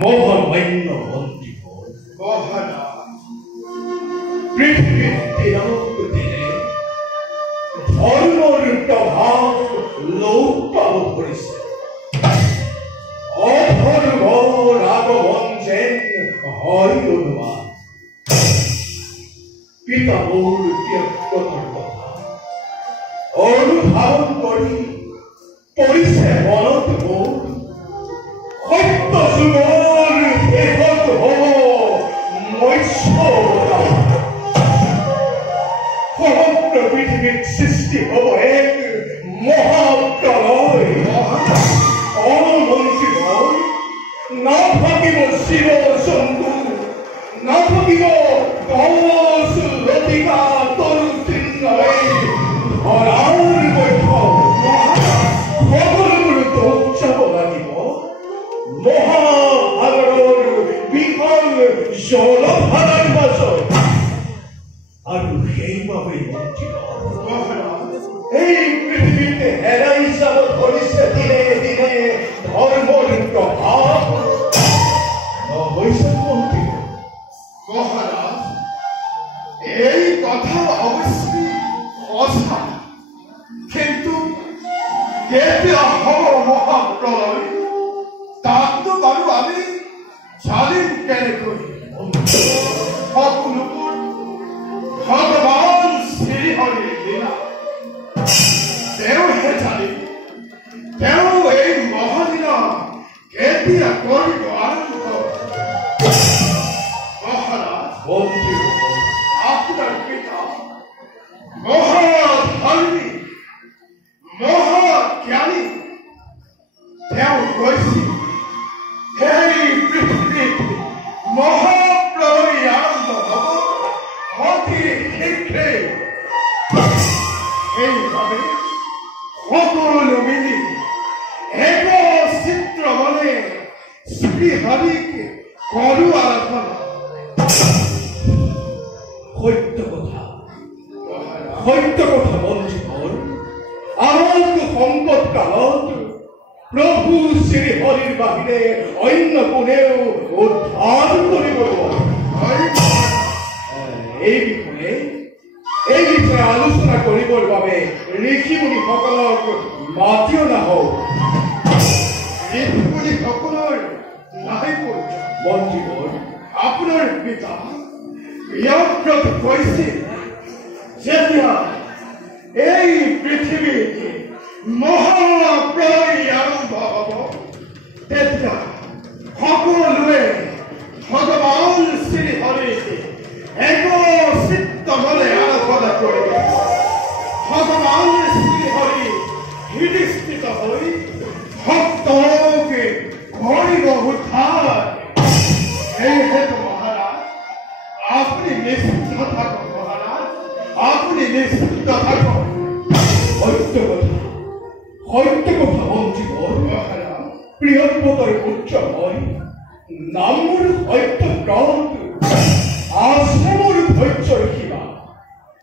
মহামান্য মন্ত্ৰী পৃথিবীৰ দিনে ধৰ্মৰ প্ৰভাব লোপ পাব কৰেছে। অধৰ্ম আগমন যেন হয় অনুমান। পিতামহৰ ত্যাগতাৰ কথা অনুধাবন কৰি পৰিছে মনত মোৰ। সত্য যুগৰ শেষত হ'ব মৎস্য অৱতাৰ। সমগ্ৰ পৃথিৱীত সৃষ্টি হ'ব এক মহাপ্ৰলয়। মন্ত্ৰীবৰ্গ নাথাকিব শিৱ জন্তু, নাথাকিব গছ লতিকা তৰু চিহ্নই ধৰাৰ বৈঠক। সকলোবোৰ দোষ যাব লাগিব মহাসাগৰৰ বিশাল জলধাৰাৰ মাজত। আৰু সেইবাবে এই পৃথিৱীতে হেৰাই যাব ধৰিছে দিনে দিনে ধৰ্মৰ প্ৰভাৱ। নহৈছে মন্ত্ৰী মহাৰাজ, এই কথা অবশ্যই সঁচা, কিন্তু কেতিয়া হব মহাপ্ৰলয় তাকতো বাৰু আমি জানিম কেনেকৈ? সকলোবোৰ ভগৱান শ্ৰীহৰিৰ লীলা। তেওঁহে জানিব তেওঁ এই মহালীলা কেতিয়া কৰিব আৰম্ভ। মহাৰাজ, আপনাৰ পিতা মহাধৰ্মী মহাজ্ঞানী। তেওঁ কৈছিল এই পৃথিৱীত মহাপ্ৰলয় আৰম্ভ হ'ব অতি শীঘ্ৰেই। সেইবাবে সকলো মিলি একচিত্ৰ মনে শ্ৰীহৰিক কৰো আৰাধনা। সত্য কথা মন্ত্ৰীবৰ। আমাক সংকট কালত প্ৰভু শ্ৰীহৰিৰ বাহিৰে অন্য কোনেও উদ্ধাৰ কৰিব নোৱাৰে। এই বিষয়ে আলোচনা কৰিবৰ বাবে ঋষিমুনিসকলক মাতি অনা হওক। ঋষিমুনিসকলৰ নাই মন্ত্ৰীবৰ। আপোনাৰ পিতা ব্যাঘ্ৰত কৈছিল যেতিয়া এই পৃথিৱীত মহাপ্ৰলয় আৰম্ভ হ'ব তেতিয়া সকলোৱে ভগৱান শ্ৰীহৰিক একচিত্ত মনে আৰাধনা কৰিব। ভগৱান শ্ৰীহৰি হৃদিস্থিত হৈ ভক্তক কৰিব উদ্ধাৰ। এইহেতু মহাৰাজ আপনি নিশ্চিত থাকক। মহাৰাজ, আপনি নিশ্চিত থাকক। সত্য কথা মন্ত্ৰীবৰ। বৃহস্পতিৰ পুত্ৰ মই নামৰ সত্য গ্ৰন্থ আশ্ৰমৰ ধৈৰ্যৰ সীমা।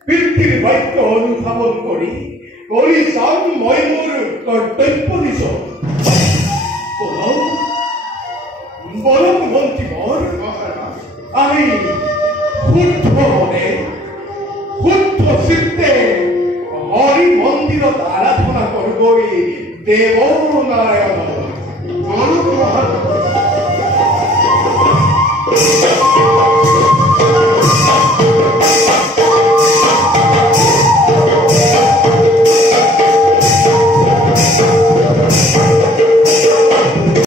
পিতৃৰ বাক্য অনুধাৱন কৰি যাম মই মোৰ কৰ্তব্য নিজ। বলক মন্ত্ৰীবৰ, আমি শুদ্ধ মনে শুদ্ধ চিত্তে হৰি মন্দিৰত আৰাধনা কৰিবই দেৱ নাৰায়ণ।